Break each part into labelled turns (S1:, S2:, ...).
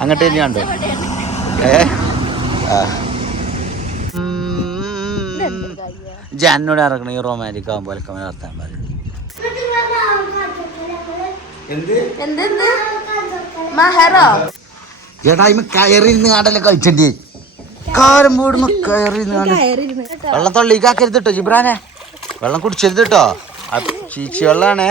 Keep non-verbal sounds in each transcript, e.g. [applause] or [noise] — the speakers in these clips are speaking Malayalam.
S1: അങ്ങോട്ട് തന്നെ കണ്ടോ? ഏ? ആ. ജാനോട് ഇറങ്ങണ ഈ റൊമാന്റിക് ആകുമ്പോൾ വെൽക്കം നടത്താൻ പറയും. ഇമ്മ കാണ്ടല്ലേ കാരം കാണ്ട്. വെള്ളം തൊള്ളിക്കാക്കരുത് കേട്ടോ ജിബ്രാനെ. വെള്ളം കുടിച്ചരുത് കേട്ടോ ചീച്ചി വെള്ളാണേ.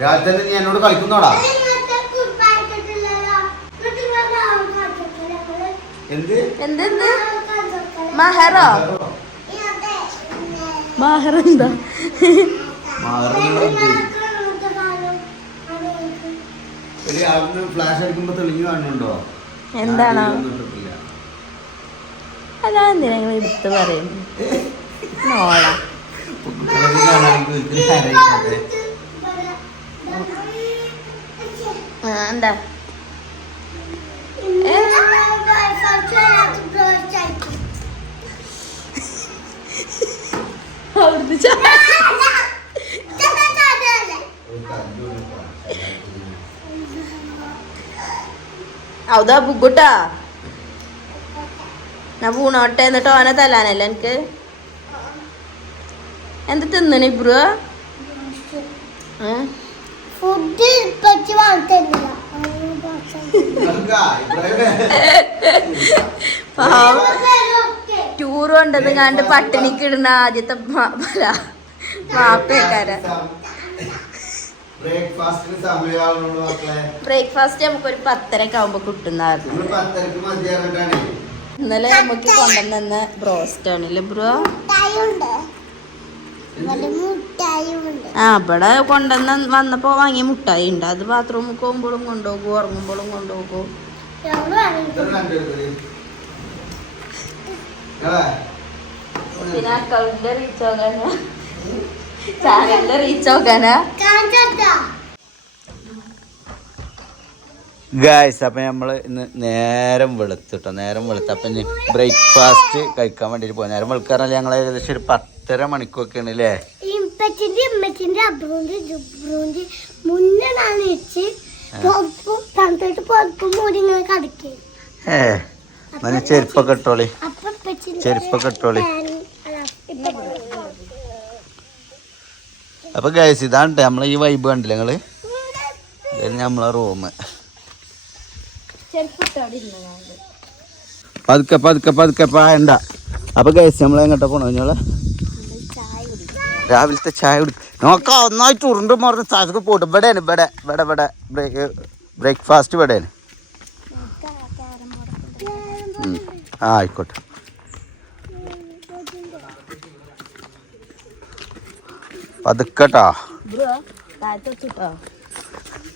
S1: രാത്രി നീ എന്നോട് കളിക്കുന്നോടാ? എന്ത്?
S2: എന്തെന്ത് മഹറോ? മഹർ എന്താ?
S1: ഫ്ലാഷ് അടിക്കുമ്പോ തെളിഞ്ഞു കാണുന്നുണ്ടോ?
S2: എന്താണോ?
S1: ഞാൻ ഒന്നും ഇട്ടിട്ടില്ല.
S2: അതാ എന്തിനാ നിങ്ങൾ എടുത്ത് പറയുന്നു നോള [laughs]
S1: കുട്ടികളെ കാണാനെങ്കിൽ ഒരിക്കലും ആലോചിക്കാതെ.
S2: ആ, എന്താ? അവിടുന്ന് അതാ ബുക്കുട്ടാ ഞാൻ പൂണോട്ടെ എന്നിട്ട് ഓനെ തലാനല്ല എനിക്ക്? എന്ത് തിന്നണ ഇബ്രു?
S3: ഫുഡ് പറ്റി
S1: ഇബ്രാഹിമേ.
S2: ടൂർ കൊണ്ടത് കണ്ട് പട്ടിണിക്ക് ഇടുന്ന ആദ്യത്തെ
S1: മക്കളെ.
S2: ബ്രേക്ക്ഫാസ്റ്റ് നമുക്ക് ഒരു പത്തരക്ക് ആവുമ്പോ കിട്ടുന്നായിരുന്നു ഇന്നലെ നമുക്ക് കൊണ്ടുവന്ന ബ്രോസ്റ്റ് ആണല്ലേ ബ്രോ? ആ ഇവിടെ കൊണ്ടുവന്ന് വന്നപ്പോ വാങ്ങിയ മുട്ടായി ഉണ്ട്. അത് ബാത്റൂമിൽ പോകുമ്പോഴും കൊണ്ടുപോകും ഉറങ്ങുമ്പോഴും കൊണ്ടുപോകും. പിന്നെ അക്കൗണ്ടിന്റെ റീച്ച് ആകാനാ? ചാനലിന്റെ റീച്ച് ആകാനാ?
S1: ഗായ്സ് അപ്പം നമ്മൾ ഇന്ന് നേരം വെളുത്തിട്ടോ. നേരം വെളുത്ത്. അപ്പം ഇനി ബ്രേക്ക്ഫാസ്റ്റ് കഴിക്കാൻ വേണ്ടിയിട്ട് പോകാം നേരം വെളുക്കാറല്ലേ? ഞങ്ങൾ ഏകദേശം ഒരു പത്തര മണിക്കൊക്കെയാണ് അല്ലേ
S3: ഇമ്പച്ചിന്റെ ഇമ്മച്ചിന്റെ അബ്രൂന്റെ ജുബ്രൂന്റെ മുന്നേ ഞാൻ വെച്ച് പുറപ്പും തണുത്തിട്ട് പുറപ്പും മൂടി ഇങ്ങനെ കടക്കി.
S1: ഏ നല്ല ചെരുപ്പൊക്കെ ഇട്ടോളി.
S3: അപ്പൊ
S1: ചെരുപ്പൊക്കെ ഇട്ടോളി. ഗായ്സ് ഇതാണ് നമ്മളെ ഈ വൈബ് കണ്ടില്ല നിങ്ങൾ? നമ്മളെ റൂം പതുക്കെ പതുക്കെ പതുക്കെ പായണ്ട. അപ്പൊ ഗൈസ് നമ്മളെങ്ങോട്ടാ പോണോ? ഞങ്ങൾ രാവിലത്തെ ചായ കുടി നോക്കാം ഒന്നായിട്ട് ഉരുണ്ട് മറിഞ്ഞ് ചായക്ക് പോട്ട് ഇവിടെയാണ് ഇവിടെ ഇവിടെ ഇവിടെ. ബ്രേക്ക്ഫാസ്റ്റ് ഇവിടെയാണ്. ആ ആയിക്കോട്ടെ. പതുക്കട്ടാ.
S2: ബ്രോ നമ്മളിന്നലെ വെച്ചിട്ടോ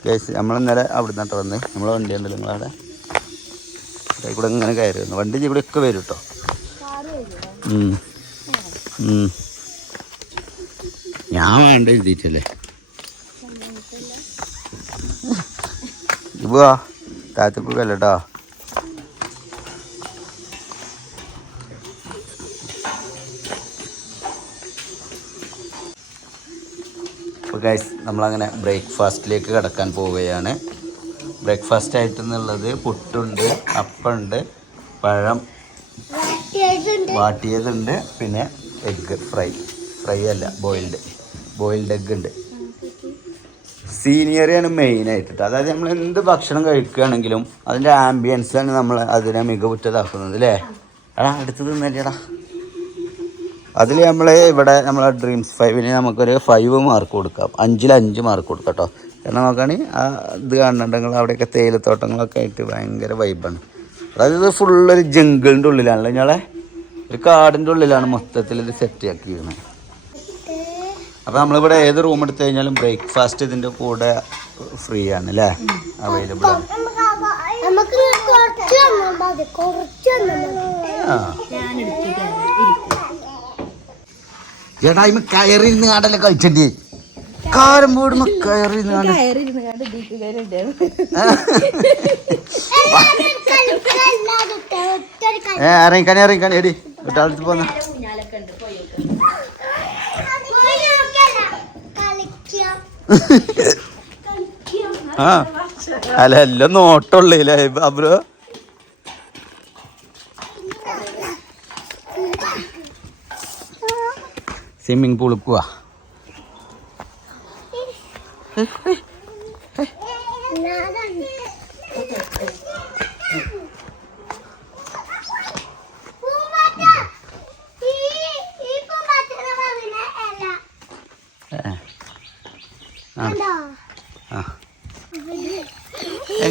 S1: ഗൈസ് നമ്മൾ ഇന്നലെ അവിടെ നിന്നിട്ട് വന്ന്. നമ്മളെ വണ്ടി ഉണ്ടല്ലോ നിങ്ങളവിടെ. ഇവിടെ ഇങ്ങനെ കയറി വന്നു. വണ്ടി ഇവിടെ ഒക്കെ വരും കേട്ടോ. ഞാൻ വേണ്ട എഴുതിയിട്ടല്ലേ. ഇപ്പോ താത്തപ്പ് കല്ലട്ടോ. അപ്പോൾ ഗൈസ് നമ്മളങ്ങനെ ബ്രേക്ക്ഫാസ്റ്റിലേക്ക് കിടക്കാൻ പോവുകയാണ്. ബ്രേക്ക്ഫാസ്റ്റ് ആയിട്ട് എന്നുള്ളത് പുട്ടുണ്ട് അപ്പമുണ്ട് പഴം
S3: വാട്ടിയതുണ്ട്.
S1: വാട്ടിയതുണ്ട് പിന്നെ എഗ്ഗ് ഫ്രൈ. ഫ്രൈ അല്ല ബോയിൽഡ്. ബോയിൽഡ് എഗ്ഗ് ഉണ്ട്. സീനിയറിയാണ് മെയിൻ ആയിട്ട് അതായത് നമ്മൾ എന്ത് ഭക്ഷണം കഴിക്കുകയാണെങ്കിലും അതിന്റെ ആംബിയൻസാണ് നമ്മൾ അതിനെ മികവുറ്റതാക്കുന്നത് അല്ലേ? എടാ അടുത്ത് തിന്നല്ലേടാ. അതിൽ നമ്മൾ ഇവിടെ നമ്മളെ ഡ്രീംസ് ഫൈവിന് നമുക്കൊരു ഫൈവ് മാർക്ക് കൊടുക്കാം. അഞ്ചിൽ അഞ്ച് മാർക്ക് കൊടുക്കാം കേട്ടോ കാരണം നോക്കുകയാണെങ്കിൽ ആ ഇത് കാണുന്നുണ്ടെങ്കിൽ അവിടെയൊക്കെ തേയിലത്തോട്ടങ്ങളൊക്കെ ആയിട്ട് ഭയങ്കര വൈബാണ് അതായത് ഇത് ഫുള്ളൊരു ജംഗിളിന്റെ ഉള്ളിലാണല്ലോ ഞങ്ങളെ ഒരു കാടിന്റെ ഉള്ളിലാണ് മൊത്തത്തിൽ ഇത് സെറ്റ് ആക്കിയിരുന്നത്. അപ്പോൾ നമ്മളിവിടെ ഏത് റൂം എടുത്തു കഴിഞ്ഞാലും ബ്രേക്ക്ഫാസ്റ്റ് ഇതിന്റെ കൂടെ ഫ്രീ ആണ് അല്ലേ അവൈലബിൾ ആണ്. ചേട്ടാ ഇമ്മ കയറി ഇരുന്ന് കാണ്ടല്ലേ കഴിച്ചേ കാരം പോടുമ്പോ കയറി ഏ ഇറങ്ങിക്കാണി ഇറങ്ങിക്കാണി. എടി ഒരാളത്ത് പോന്ന. അല്ല എല്ലാം നോട്ടുള്ളേ അബ്രോ സ്വിമ്മിങ് പൂളിൽ പോവാ
S3: ഞാനാണ്. പൂമ്പാറ്റ. ഈ- ഈ പൂമ്പാറ്റയുടെ മകനെ അല്ല.
S1: ഏ. ആ
S3: കണ്ടോ?
S1: ആ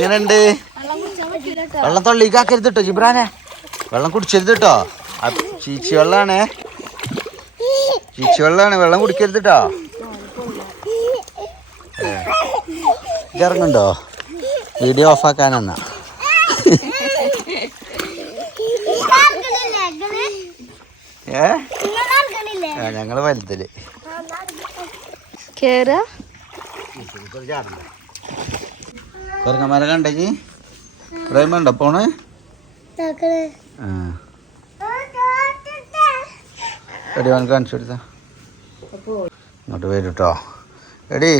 S1: എങ്ങനെയുണ്ട്? വെള്ളം തൊള്ളിക്കാക്കരുത് കേട്ടോ ജിബ്രാനെ. വെള്ളം കുടിച്ചരുത് കേട്ടോ ചീച്ചി വെള്ളാണേ. ചീച്ചി വെള്ളാണ്. വെള്ളം കുടിക്കരുത് കേട്ടോ ഇറങ്ങുണ്ടോ വീഡിയോ ഓഫ് ആക്കാനെന്നാ
S3: ഇതാർക്കണില്ലേ, ഇങ്ങൾ?
S1: ഏ ഞങ്ങൾ വലുതൽ.
S2: കേറാ.
S1: കുരങ്ങന്മാരെ കണ്ടെങ്കി പ്രേമുണ്ടോ പോണേ. ആ. എടി അവൻ കാണിച്ചു കൊടുത്താ. ഇങ്ങോട്ട് വരും കേട്ടോ എടി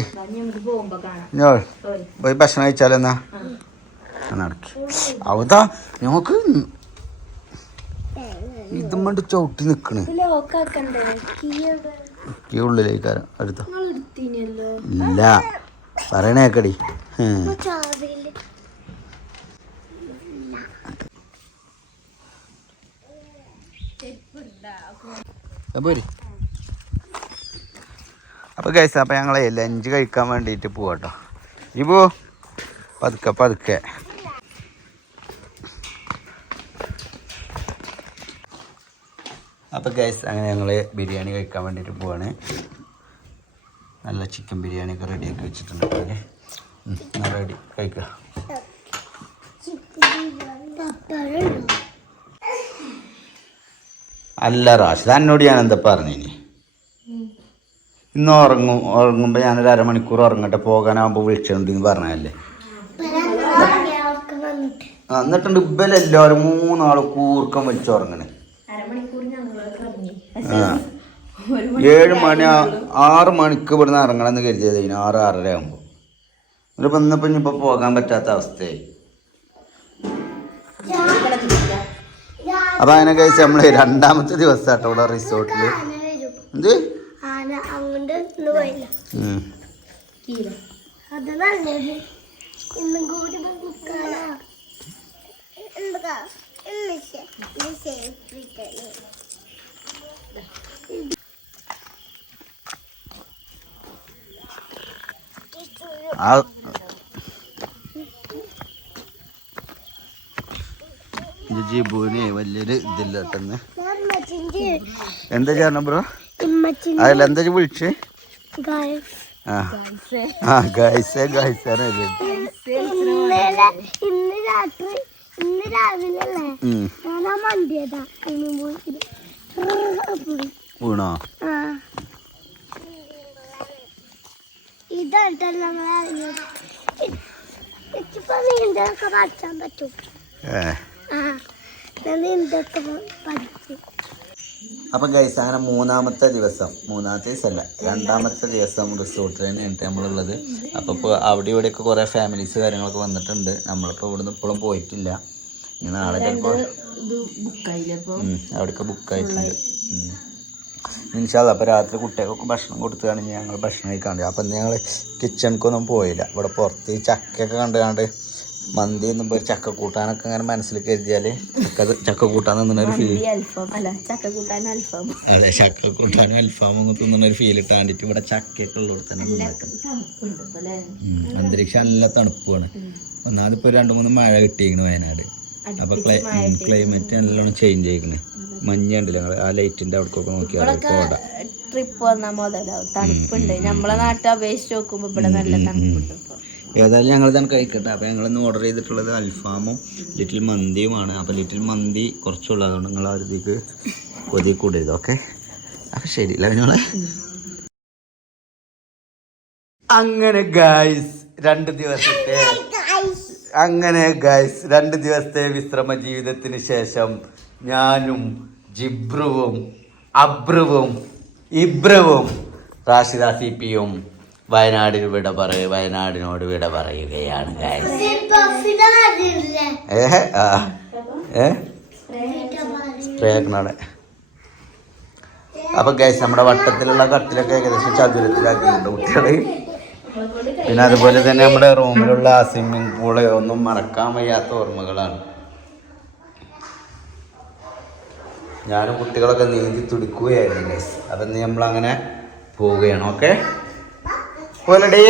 S1: ഞോൾ പോയി ഭക്ഷണം കഴിച്ചാലെന്നാ നടക്കി. അവതാ ഞങ്ങൾക്ക് ഇതും വേണ്ടി ചവിട്ടി നിക്കണ്. ഈ ഉള്ളിലേക്കാരം അടുത്ത. ഇല്ല. പറയണേക്കടി.
S3: അപ്പൊ
S1: കേസ അപ്പൊ അപ്പോൾ അപ്പോൾ ഞങ്ങളെ ലഞ്ച് കഴിക്കാൻ വേണ്ടിയിട്ട് പോവാട്ടോ. ഇപ്പോ പതുക്കെ പതുക്കെ. അപ്പോൾ ഗൈസ് അങ്ങനെ ഞങ്ങൾ ബിരിയാണി കഴിക്കാൻ വേണ്ടിയിട്ട് പോവാണ്. നല്ല ചിക്കൻ ബിരിയാണി ഒക്കെ റെഡിയാക്കി വെച്ചിട്ടുണ്ട് റെഡി കഴിക്കുക? അല്ല റാഷിദ് എന്നോട് ഞാൻ എന്താ പറഞ്ഞിനി? ഇന്ന് ഉറങ്ങും ഉറങ്ങുമ്പോൾ ഞാനൊരു അരമണിക്കൂർ ഉറങ്ങട്ടെ പോകാനാകുമ്പോൾ വിളിച്ചിട്ടുണ്ടെന്ന് പറഞ്ഞതല്ലേ. ആ, എന്നിട്ടുണ്ട് ഇബലെല്ലാവരും മൂന്നാൾ കൂർക്കം വെച്ച് ഉറങ്ങണേ. ആ. ഏഴ് മണി ആറ് മണിക്ക് ഇവിടുന്ന് ഇറങ്ങണം എന്ന് കരുതിയത് ഇനി. ആറ് ആറര ആകുമ്പോൾ എന്നിട്ടിപ്പോൾ ഇന്നിപ്പോൾ ഇനിയിപ്പോൾ പോകാൻ പറ്റാത്ത അവസ്ഥയായി. അപ്പം അങ്ങനെ കഴിച്ച് നമ്മൾ രണ്ടാമത്തെ ദിവസം കേട്ടോ ഇവിടെ റിസോർട്ടിൽ. എന്ത്?
S3: ഇന്ന് പോയില്ല
S1: ഉം.
S3: അത് നല്ലത് ഇന്നും കൂടി ബുക്കാണ്
S1: ആ. ജിബുവിനെ വലിയൊരു ഇതില്ല എന്താ ചേർന്ന ബ്രോ? അതല്ല എന്താ വിളിച്ച്? ആ. ഗൈസാണ്
S3: ഇന്നലെ ഇന്ന് രാത്രി ഇന്ന് രാവിലെ
S1: വീണോ
S3: നമ്മളെ അറിഞ്ഞത് പഠിച്ചാൻ പറ്റും
S1: ഏ
S3: ആ ഞാൻ നീന്തൊക്കെ പഠിച്ചു
S1: അപ്പം ഗൈസ് അങ്ങനെ മൂന്നാമത്തെ ദിവസം മൂന്നാമത്തെ ദിവസമല്ല രണ്ടാമത്തെ ദിവസം റിസോർട്ടിൽ തന്നെയാണ് നമ്മളുള്ളത്. അപ്പോൾ ഇപ്പോൾ അവിടെ ഇവിടെയൊക്കെ കുറേ ഫാമിലീസ് കാര്യങ്ങളൊക്കെ വന്നിട്ടുണ്ട്. നമ്മളിപ്പോൾ ഇവിടുന്ന് ഇപ്പോഴും പോയിട്ടില്ല. ഇനി നാളെ ചിലപ്പോൾ അവിടെയൊക്കെ ബുക്കായിട്ടുണ്ട് ഇൻഷാല്ല അപ്പോൾ രാത്രി കുട്ടികൾക്കൊക്കെ ഭക്ഷണം കൊടുത്തുകയാണെങ്കിൽ ഞങ്ങൾ ഭക്ഷണം കഴിക്കാണ്ട് അപ്പം ഞങ്ങൾ കിച്ചണിക്കൊന്നും പോയില്ല. ഇവിടെ പുറത്ത് ഈ ചക്കയൊക്കെ കണ്ട് കണ്ട് മന്തി എന്നും പോയി ചക്ക കൂട്ടാനൊക്കെ അങ്ങനെ മനസ്സിൽ കരുതിയാൽ ചക്ക ചക്ക കൂട്ടാൻ തന്നൊരു ഫീൽ
S2: അല്ല ചക്ക
S1: അതെ ചക്ക കൂട്ടാനും അൽഫാമും തിന്നുന്ന ഒരു ഫീൽ ഇട്ടാണ്ടിട്ട് ഇവിടെ ചക്കയൊക്കെ ഉള്ളിടത്ത് തന്നെ. അന്തരീക്ഷം നല്ല തണുപ്പാണ് ഒന്നാമതിപ്പോൾ രണ്ടു മൂന്ന് മഴ കിട്ടിയിരിക്കുന്നു വയനാട്. അപ്പൊ ക്ലൈമറ്റ് നല്ലോണം ചേഞ്ച് ആയിക്കണ് മഞ്ഞ ഉണ്ടല്ലോ ആ ലൈറ്റിന്റെ അവിടേക്കൊക്കെ നോക്കിയാൽ കോട
S2: ട്രിപ്പ് വന്നാൽ മുതലാവും തണുപ്പുണ്ട്. നമ്മളെ നാട്ടിൽ അപേക്ഷിച്ച് നോക്കുമ്പോ ഇവിടെ നല്ല തണുപ്പുണ്ട്
S1: ഏതായാലും ഞങ്ങൾ തന്നെ കഴിക്കട്ടെ. അപ്പോൾ ഞങ്ങൾ ഇന്ന് ഓർഡർ ചെയ്തിട്ടുള്ളത് അൽഫാമും ലിറ്റിൽ മന്തിയുമാണ്. അപ്പോൾ ലിറ്റിൽ മന്തി കുറച്ചുള്ളൂ. അതുകൊണ്ട് നിങ്ങൾ ആ രീതിക്ക് കൊതി കൂടരുത് ഓക്കെ? അപ്പം ശരി അങ്ങനെ ഗായ്സ് രണ്ട് ദിവസത്തെ അങ്ങനെ ഗായ്സ് രണ്ട് ദിവസത്തെ വിശ്രമ ജീവിതത്തിന് ശേഷം ഞാനും ജിബ്രുവും അബ്രുവും ഇബ്രുവും റാഷിദ സി പിയും വയനാടിന് വിട പറയ വയനാടിനോട് വിട പറയുകയാണ് ഗൈസ് ഏ ആ ഗൈസ് നമ്മുടെ വട്ടത്തിലുള്ള കട്ടിലൊക്കെ ഏകദേശം ചതുരത്തിലാക്കിയിട്ടുണ്ട് കുട്ടികളെ. പിന്നെ അതുപോലെ തന്നെ നമ്മുടെ റൂമിലുള്ള സ്വിമ്മിംഗ് പൂൾ ഒന്നും മറക്കാൻ വയ്യാത്ത ഓർമ്മകളാണ്. ഞാനും കുട്ടികളൊക്കെ നീന്തി തുടിക്കുകയായിരുന്നു ഗൈസ് അപ്പം നമ്മൾ അങ്ങനെ പോവുകയാണ് ഓക്കെ പോലടി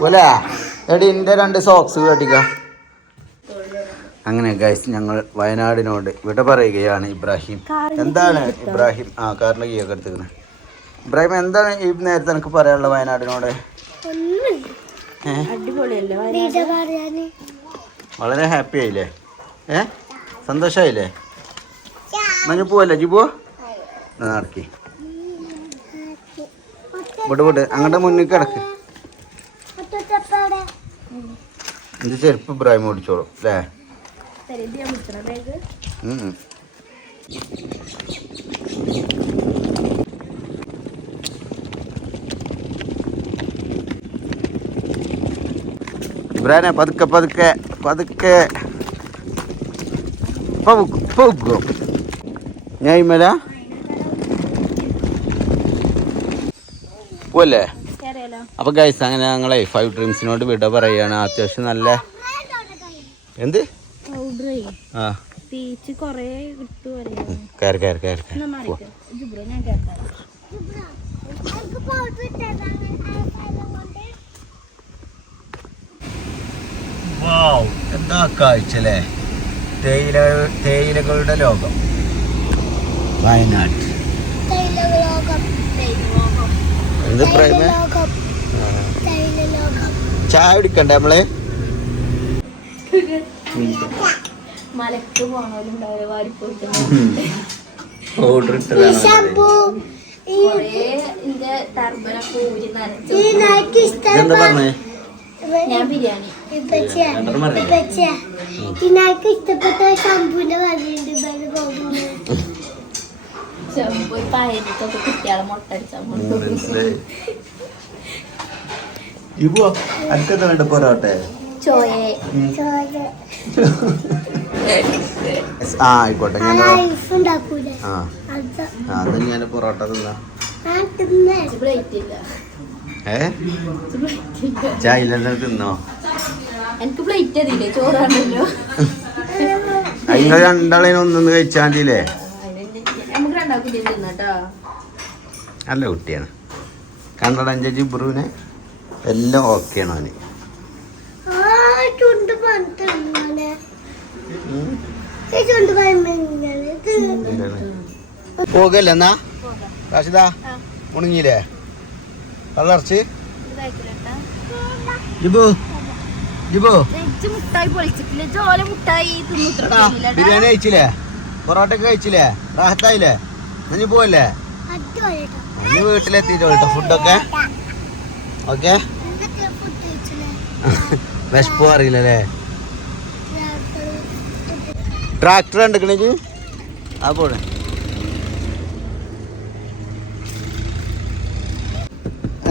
S1: പോലെ എടി എന്റെ രണ്ട് സോക്സ് കട്ടിക്ക. അങ്ങനെ ഗൈസ് ഞങ്ങൾ വയനാടിനോട് വിട പറയുകയാണ് ഇബ്രാഹിം. എന്താണ് ഇബ്രാഹിം? ആ കാറിന്റെ കീയൊക്കെ എടുത്തിരുന്നത് ഇബ്രാഹിം എന്താണ് ഈ നേരത്തെ എനിക്ക് പറയാനുള്ളത് വയനാടിനോട്? വളരെ ഹാപ്പി ആയില്ലേ? ഏ? സന്തോഷമായില്ലേ മഞ്ഞു പോവല്ലേ? ജിബോ? നടക്കി. വിട് വിട്. അങ്ങോട്ട് മുന്നിൽ കിടക്ക്. എന്റെ ചെരുപ്പ് ഇബ്രാഹിം ഓടിച്ചോളും അല്ലേ. ഇബ്രാഹിനെ പതുക്കെ പതുക്കെ പതുക്കെ. പോകും പോകും ഞാൻ ഇമ്മല പോലെ അപ്പൊ ഗൈസ് അങ്ങനെ ഞങ്ങളെ ഫൈവ് ഡ്രീംസിനോട് വിട പറയാണ്. അത്യാവശ്യം നല്ല എന്ത്? ആ. എന്താ കാഴ്ച അല്ലേ തേയില തേയിലകളുടെ ലോകം. വയനാട്. എന്ത് പ്രേമ? ചായ കുടിക്കണ്ടേ നമ്മൾ?
S2: മലക്ക് പോണവരുണ്ടാവില്ല വാരിപ്പോയിട്ട്
S1: ഓർഡർ
S3: ഇഷ്ടപ്പെട്ട
S1: പറഞ്ഞേ?
S2: ഞാൻ ബിരിയാണി.
S3: ഇഷ്ടപ്പെട്ട
S2: കുട്ടികളെ മുട്ടടിച്ചാൽ
S1: ഇപ്പോ അടുക്കത്തെ വേണ്ട പോരാട്ടെ ആ ആയിക്കോട്ടെ ഞാൻ ആ.
S3: അത്.
S1: ആ അത് ഞാൻ പൊറോട്ട തിന്നാ. ഏ? ചായ തിന്നോ?
S2: എനിക്ക് പ്ലേറ്റ് അതില്ലേ? ചോറാണല്ലോ.
S1: നിങ്ങൾ രണ്ടാളേനും ഒന്നൊന്ന് കഴിച്ചാൽ മതിയില്ലേ?
S2: നമുക്ക് രണ്ടാക്കും തിന്നാട്ടോ
S1: നല്ല കുട്ടിയാണ്. കണ്ടടഞ്ച ജിബ്രുവിനെ എല്ലാം ഓക്കെയാണ് അവന്. പോകല്ലേ എന്നാ? കാശിതാ മുണങ്ങിയില്ലേ ജിബു. ജിബു. എടാ ബിരിയാണി കഴിച്ചില്ലേ? പൊറോട്ട ഒക്കെ കഴിച്ചില്ലേ? റാഹത്തായില്ലേ? നീ പോവല്ലേ? നീ വീട്ടിലെത്തിയിട്ട് കേട്ടോ ഫുഡൊക്കെ. ഓക്കെ. വിശപ്പ് അറിയില്ലല്ലേ? ട്രാക്ടർ കണ്ടിക്കണേക്ക് ആ പോടെ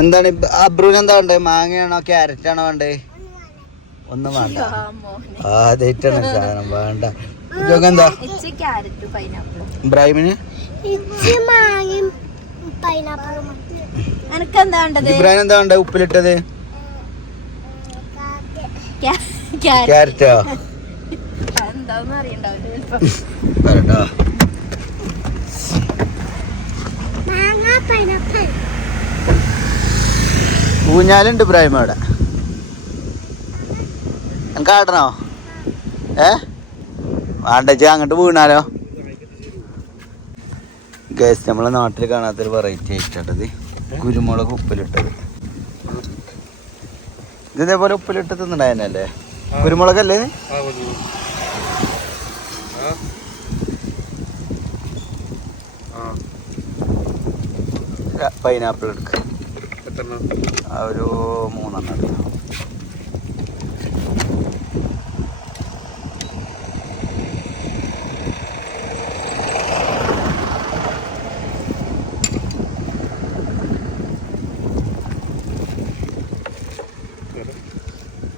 S1: എന്താണ് അബ്രൂന് എന്താ വേണ്ടേ മാങ്ങയാണോ ക്യാരറ്റ് ആണോ വേണ്ടേ ഒന്നും വേണ്ട. ആ തെറ്റാണ് സാധനം. വേണ്ട. ഇതൊക്കെ എന്താ? ഇബ്രാഹിമിന്?
S2: എന്താ വേണ്ടത്
S1: ഇബ്രാഹിം എന്താ വേണ്ടേ ഉപ്പിലിട്ടത്?
S2: ക്യാരറ്റ്.
S1: വരട്ടോ
S3: മാങ്ങ പൈനാപ്പിൾ.
S1: ഊഞ്ഞാലുണ്ട് ഇബ്രാഹിം അവിടെ. എനിക്ക് ആടണോ? ഏ? വേണ്ടച്ച അങ്ങോട്ട് വീണാലോ? ഗേസ് നമ്മളെ നാട്ടിൽ കാണാത്തൊരു വെറൈറ്റി ആയിട്ടത് കുരുമുളക് ഉപ്പിലിട്ടത്. ഇതേപോലെ ഉപ്പിലിട്ട് തിന്നണ്ടായല്ലേ കുരുമുളകല്ലേ? പൈനാപ്പിൾ എടുക്ക. ഒരു മൂന്നെണ്ണം എടുക്കാം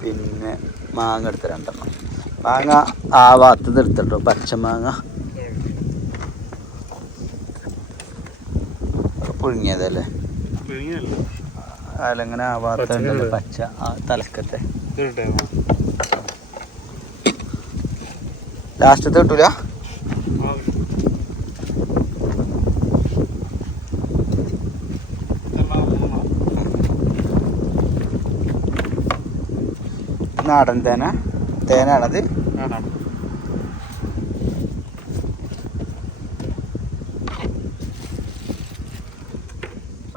S1: പിന്നെ മാങ്ങ എടുത്ത രണ്ടെണ്ണം. മാങ്ങ ആ ഭാഗത്ത് എടുത്തിട്ടോ പച്ചമാങ്ങ പുഴുങ്ങിയതല്ലേ? അല്ലങ്ങനെ ആ ഭാഗത്ത് ഉണ്ടല്ലോ പച്ച ആ തലക്കത്തെ. ലാസ്റ്റത്തെ കിട്ടൂല? നാടൻ തേന. തേനാണത്.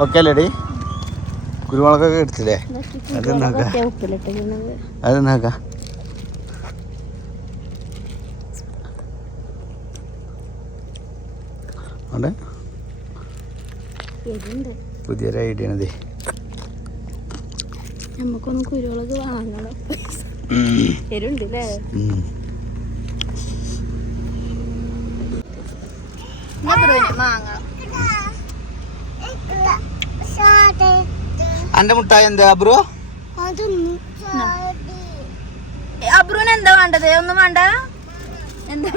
S1: ഓക്കെ അല്ലേടി? കുരുമുളകൊക്കെ എടുത്തില്ലേ? അത് നോക്കാം
S2: ഉപ്പിലിട്ടിരിക്കുന്നത്
S1: അത് നോക്കാം അവിടെ പുതിയൊരു ഐഡിയ ആണത്
S2: നമുക്കൊന്ന് കുരുമുളക് വാങ്ങണം അല്ലേ മാങ്ങ
S1: അന്റെ മുട്ടായി എന്താ
S3: അബ്രു?
S2: അബ്രുവിന് എന്താ വേണ്ടത്? ഒന്നും വേണ്ട? എന്താ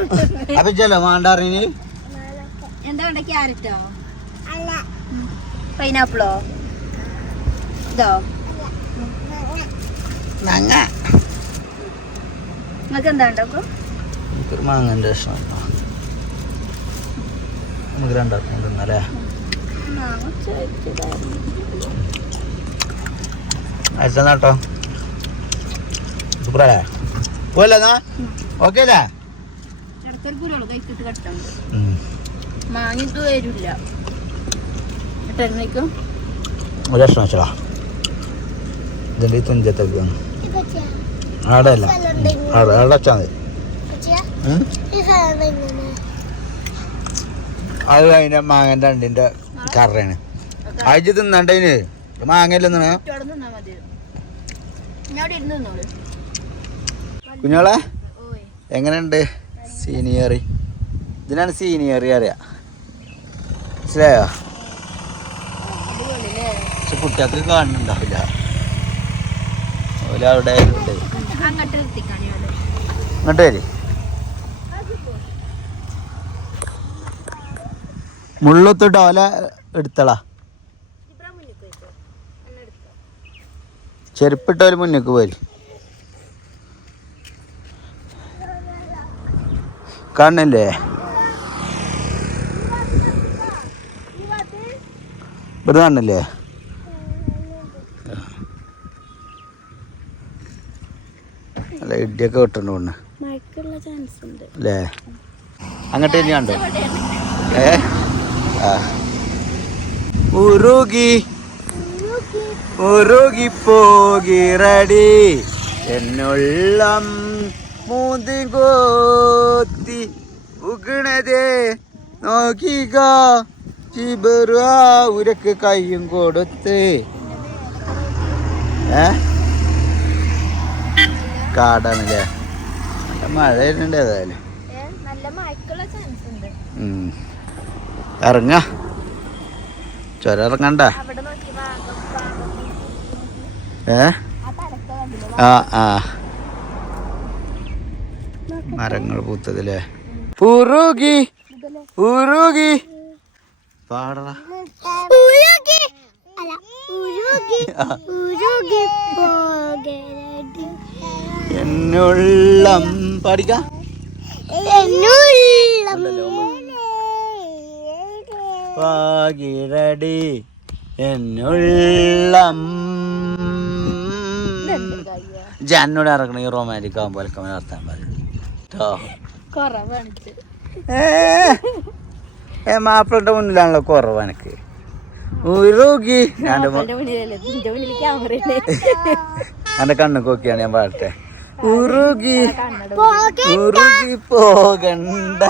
S1: അപ്പൊ ചെല്ലോ മാണ്ടാറിന്
S2: എന്താ വേണ്ട? ക്യാരറ്റോ?
S3: അല്ല.
S2: പൈനാപ്പിളോ? ഇതോ?
S1: മാങ്ങ.
S2: നിങ്ങൾക്ക് എന്താ ഉണ്ടോ
S1: ഒരു മാങ്ങന്റെ ഇഷ്ടം നമുക്ക് രണ്ടാക്കും തിന്നല്ലേ
S2: മാങ്ങ ചോദിച്ചതായിരുന്നു
S1: അയച്ചാട്ടോ സൂപ്പറല്ലേ? പോയല്ലേ ഓക്കെ അല്ലേ
S2: മാങ്ങിട്ട് വരില്ല.
S1: ഒരു ഇഷ്ടം വെച്ചടാ ഇതിന്റെ തുഞ്ചത്തൊക്കെ അവിടെ അല്ല അവിടെ അവിടെ വെച്ചാൽ മതി. അത് അതിന്റെ മാങ്ങന്റെ അണ്ടിന്റെ കറയാണ്. അയച്ച് തിന്നണ്ടതിന് കുഞ്ഞോളെ? എങ്ങനെയുണ്ട്? സീനിയറി ഇതിനാണ് സീനിയറി അറിയാ. മനസ്സിലായോ? പക്ഷെ കുട്ടികൾക്ക് കാണുന്നുണ്ടാവില്ല. ഓല അവിടെ ഇങ്ങോട്ട് വരി. മുള്ളൊത്തിട്ട് ഓല എടുത്തളാ. ചെരുപ്പിട്ടോൽ മുന്നേക്ക് പോരി. കാണില്ലേ ഇവിടെ കാണില്ലേ അല്ല ഇടിയൊക്കെ കിട്ടണ്ട കൊണ്ട് അല്ലേ? അങ്ങോട്ട് ഇനി കണ്ടോ? ഏ? ആ. ഉരുകി ഉരുകി പോകിറടി എന്നുള്ളം മൂതി കോത്തി ഉകണതേ. നോക്കിക ചിബറു ആ ഉരക്ക് കയ്യും കൊടുത്ത്. ഏ? കാടാണല്ലേ? നല്ല മഴ വരുന്നുണ്ട് ഏതായാലും. ഇറങ്ങ. ചുരം ഇറങ്ങണ്ട. ഏ?
S2: ആ
S1: ആ. മരങ്ങൾ പൂത്തതില്ലേ ഉറുകി ഉറുകി
S3: പാടടാ. അല്ല പോകരുത്.
S1: എന്നുള്ളം പാടിക്ക.
S3: എന്നുള്ളം
S1: പാകിരടി എന്നുള്ളം ജന്നോട് ഇറങ്ങണ ഈ റൊമാന്റിക് ആകുമ്പോൾ നടത്താൻ പറയും. കേട്ടോ
S2: കുറവ് കാണിച്ച്
S1: ഏ മാപ്പിളന്റെ മുന്നിലാണല്ലോ കുറവ് എനിക്ക് ഉരുകി. എന്റെ കണ്ണു നോക്കിയാണ് ഞാൻ പാടട്ടെ. ഉറുകി ഉറുകി പോകണ്ട.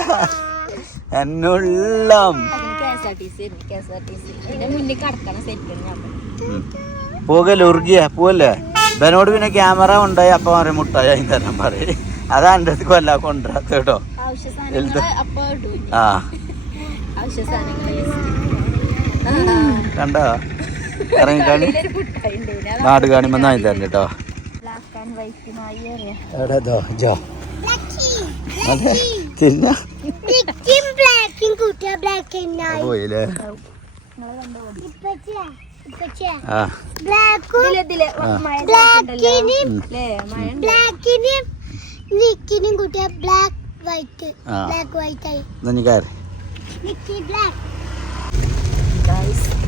S1: എന്നുള്ളം. പോകല്ലേ ഉറുകിയ പോവല്ലേ? ഇവനോട് പിന്നെ ക്യാമറ ഉണ്ടായി അപ്പൊ പറയും മുട്ടായി തരാൻ പറയും. അതാ എന്റെ അടുത്ത് കൊല്ലാ കൊണ്ടുവരാത്ത കേട്ടോ. ആ. കണ്ടോ? ഇറങ്ങിക്കാണി. നാട് കാണുമ്പോ നായി തരണ്ട കേട്ടോ. എവിടെ ദോ, ജോ. അതെ തിന്ന.
S3: ബ്ലാക്കും ബ്ലാക്കും കൂട്ടിയ ബ്ലാക്ക്
S1: പോയില്ലേ?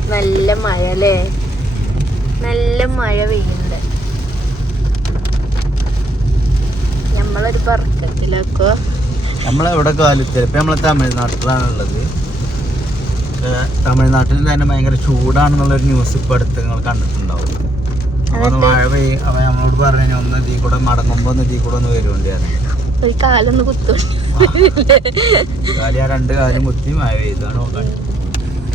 S2: നല്ല മഴ അല്ലേ? നല്ല മഴ പെയ്യുന്നുണ്ട്. നമ്മളൊരു പറക്കത്തിലൊക്കെ
S1: നമ്മളെവിടെ കാലത്ത് ചിലപ്പോ നമ്മളെ തമിഴ്നാട്ടിലാണുള്ളത്. തമിഴ്നാട്ടിൽ തന്നെ ഭയങ്കര ചൂടാണെന്നുള്ളൊരു ന്യൂസ് ഇപ്പം അടുത്ത് നിങ്ങൾ കണ്ടിട്ടുണ്ടാവും. അപ്പൊ ഒന്ന് മഴ പെയ്യ അവ നമ്മളോട് പറഞ്ഞു ഒന്ന് ഇതിൽ കൂടെ മടങ്ങുമ്പോ ഒന്ന് ഇതിൽ കൂടെ ഒന്ന് വരുന്നുണ്ട്
S2: ഒരു കാലൊന്ന്
S1: കാലി ആ രണ്ട് കാലും കുത്തി മഴ പെയ്താണ്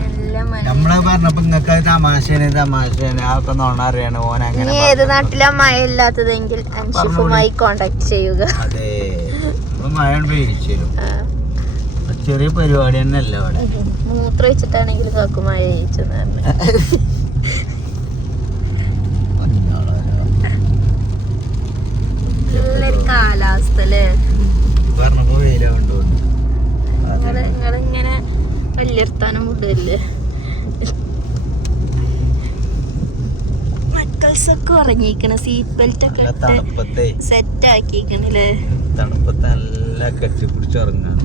S2: നല്ല
S1: നമ്മളെ പറഞ്ഞപ്പോ നിങ്ങക്ക് തമാശയാണ് തമാശയാണ്. അതൊക്കെ നോണ അറിയാണ് ഓൻ അങ്ങനെ
S2: ഏത് നാട്ടിലാ മഴ ഇല്ലാത്തതെങ്കിൽ അൻഷിഫുമായി കോണ്ടാക്ട് ചെയ്യുക.
S1: അതെ. മഴ പെയ്യിച്ചു. ചെറിയ പരിപാടി തന്നെ അല്ല അവിടെ
S2: മൂത്ര വെച്ചിട്ടാണെങ്കിൽ കാക്കു മഴ ജയിച്ചെന്ന് പറഞ്ഞു. നല്ലൊരു കാലാവസ്ഥ അല്ലേ
S1: പറഞ്ഞപ്പോ വെയില കൊണ്ടുവന്നു
S2: നിങ്ങൾ നിങ്ങളിങ്ങനെ വലിയർത്താനം വിടല്ലേ? മക്കൾസൊക്കെ ഉറങ്ങിക്കണ സീറ്റ് ബെൽറ്റ് ഒക്കെ സെറ്റ് ആക്കിക്കണല്ലേ
S1: തണുപ്പത്ത്. നല്ല കെട്ടിപ്പിടിച്ചിറങ്ങാണ്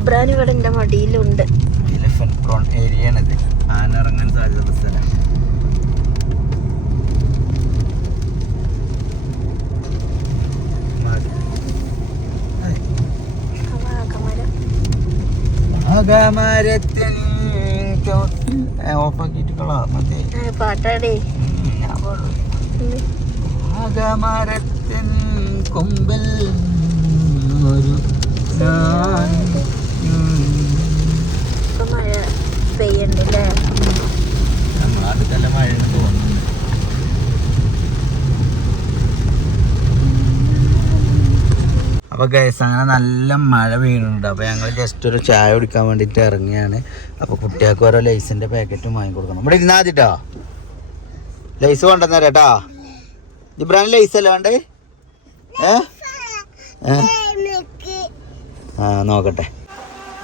S2: ജിബ്രാൻ ഇവിടെ എന്റെ മടിയിലുണ്ട്.
S1: എലിഫന്റ് പ്രോൺ ഏരിയ ആണിത്. ആന ഇറങ്ങാൻ സാധ്യത സ്ഥലം.
S2: വാഗമരം.
S1: അകമരത്തിൻ ഓഫാക്കിയിട്ട് കളാ മതി
S2: പാട്ടാടേ.
S1: ഞാൻ പാടും. അകമരത്തിൻ കൊമ്പിൽ ഒരു
S2: മഴ
S1: തോന്നുന്നു അപ്പൊ ഗൈസ് അങ്ങനെ നല്ല മഴ പെയ്യുന്നുണ്ട്. അപ്പൊ ഞങ്ങൾ ജസ്റ്റ് ഒരു ചായ കുടിക്കാൻ വേണ്ടിട്ട് ഇറങ്ങിയാണ്. അപ്പൊ കുട്ടികൾക്ക് ഓരോ ലൈസിന്റെ പാക്കറ്റും വാങ്ങി കൊടുക്കണം. ഇവിടെ ഇരുന്നാതിട്ടോ ലൈസ് കൊണ്ടുവന്നേരട്ടോ ഇബ്രാൻ ലൈസ് അല്ലാണ്ട് വേണ്ടേ? ഏ? ആ നോക്കട്ടെ.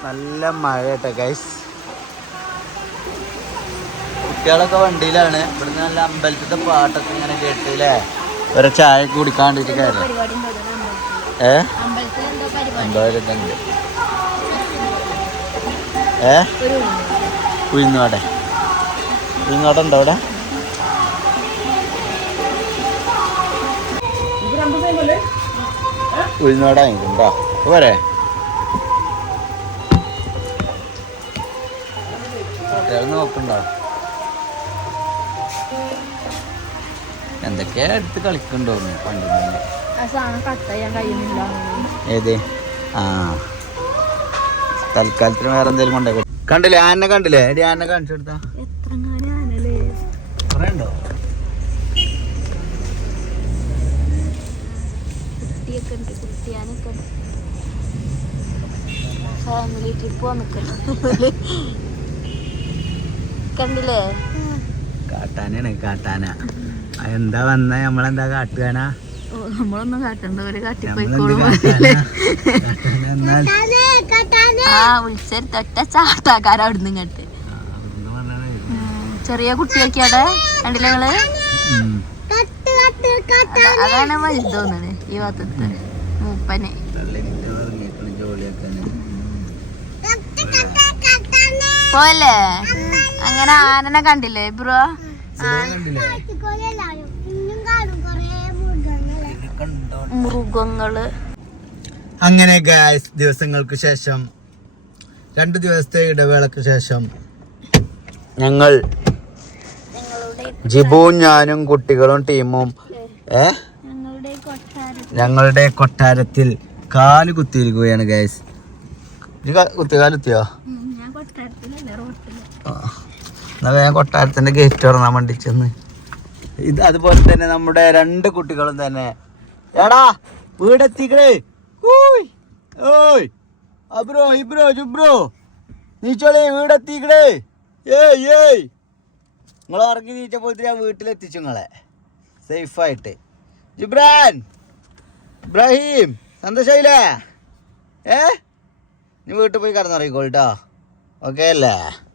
S1: നല്ല മഴ കേട്ടോ ഗൈസ് കുട്ടികളൊക്കെ വണ്ടിയിലാണ്. ഇവിടുന്ന് നല്ല അമ്പലത്തിന്റെ പാട്ടൊക്കെ ഇങ്ങനെ കേട്ട് അല്ലേ ഒരു ചായ കുടിക്കാണ്ടിട്ട് കാര്യം ഏ? അമ്പലത്തിലുണ്ട് ഏ? ഉഴുന്നുവട ഉഴുന്നുവട ഉണ്ടോ അവിടെ? ഉഴുന്നുവട എനിക്കുണ്ടോ പോരെ. കുട്ടികൾ നോക്കണ്ടോ. എന്തൊക്കെയാ എടുത്ത് കളിക്കണ്ടോ പണ്ട് ഏത്? ആ. തൽക്കാലത്തിന് വേറെ എന്തെങ്കിലും കൊണ്ടേ കണ്ടില്ലേ ആനെ കണ്ടില്ലേ? എടി ആനെ കാണിച്ചു കൊടുത്താ.
S2: എത്ര ആനല്ലേ?
S1: കുറേ ഉണ്ട്?
S2: ഫാമിലി ട്രിപ്പ് വന്നിട്ടുണ്ട് കണ്ടില്ലേ?
S1: കാട്ടാനാണ് കാട്ടാന. ആ, എന്താ വന്ന? നമ്മളെന്താ കാട്ടുകാനാ?
S2: ഓ, നമ്മളൊന്നും കാട്ടണ്ട ഒരു കാട്ടിപ്പോയിക്കോളും. ആ വിളിച്ചൊരു അവിടുന്ന് ഇങ്ങോട്ട്. ചെറിയ കുട്ടിയൊക്കെ അവിടെ? കണ്ടില്ലേ നിങ്ങൾ? അതാണ് വലുത് തോന്നുന്നത് ഈ ഭാഗത്ത് മൂപ്പനെ. പോലെ അങ്ങനെ ആനനെ കണ്ടില്ലേ ബ്രോ?
S3: മൃഗങ്ങളെ
S1: ഇത് കണ്ടോ?
S2: മൃഗങ്ങൾ.
S1: അങ്ങനെ ഗായ്സ് ദിവസങ്ങൾക്ക് ശേഷം രണ്ടു ദിവസത്തെ ഇടവേളക്ക് ശേഷം ഞങ്ങൾ ജിബുവും ഞാനും കുട്ടികളും ടീമും ഏ?
S3: ഞങ്ങളുടെ കൊട്ടാരം
S1: ഞങ്ങളുടെ കൊട്ടാരത്തിൽ കാൽ കുത്തിയിരിക്കുകയാണ് ഗൈസ് കുത്തി കാൽ കുത്തിയോ
S3: ഞാൻ കൊട്ടാരത്തിലല്ല
S1: എന്നാ വേഗം കൊട്ടാരത്തിന്റെ ഗേറ്റ് തുറന്നാൻ വേണ്ടി ചെന്ന്. ഇത് അതുപോലെ തന്നെ നമ്മുടെ രണ്ട് കുട്ടികളും തന്നെ. എടാ വീടെത്തിക്കണേ. ഊയ്. ഓയ് അബ്രോ ഇബ്രോ ജുബ്രോ. നീച്ചോളേ വീടെത്തിക്കണേ. ഏയ് ഏയ്. നിങ്ങൾ ഇറങ്ങി നീച്ചപ്പോൾ ഞാൻ വീട്ടിലെത്തിച്ചു നിങ്ങളെ. സേഫായിട്ട് ജുബ്രാൻ. ഇബ്രാഹിം. സന്തോഷമായില്ലേ ഏ? നീ വീട്ടിൽ പോയി കിടന്നുറങ്ങിക്കോളിട്ടോ. ഓക്കെ അല്ലേ?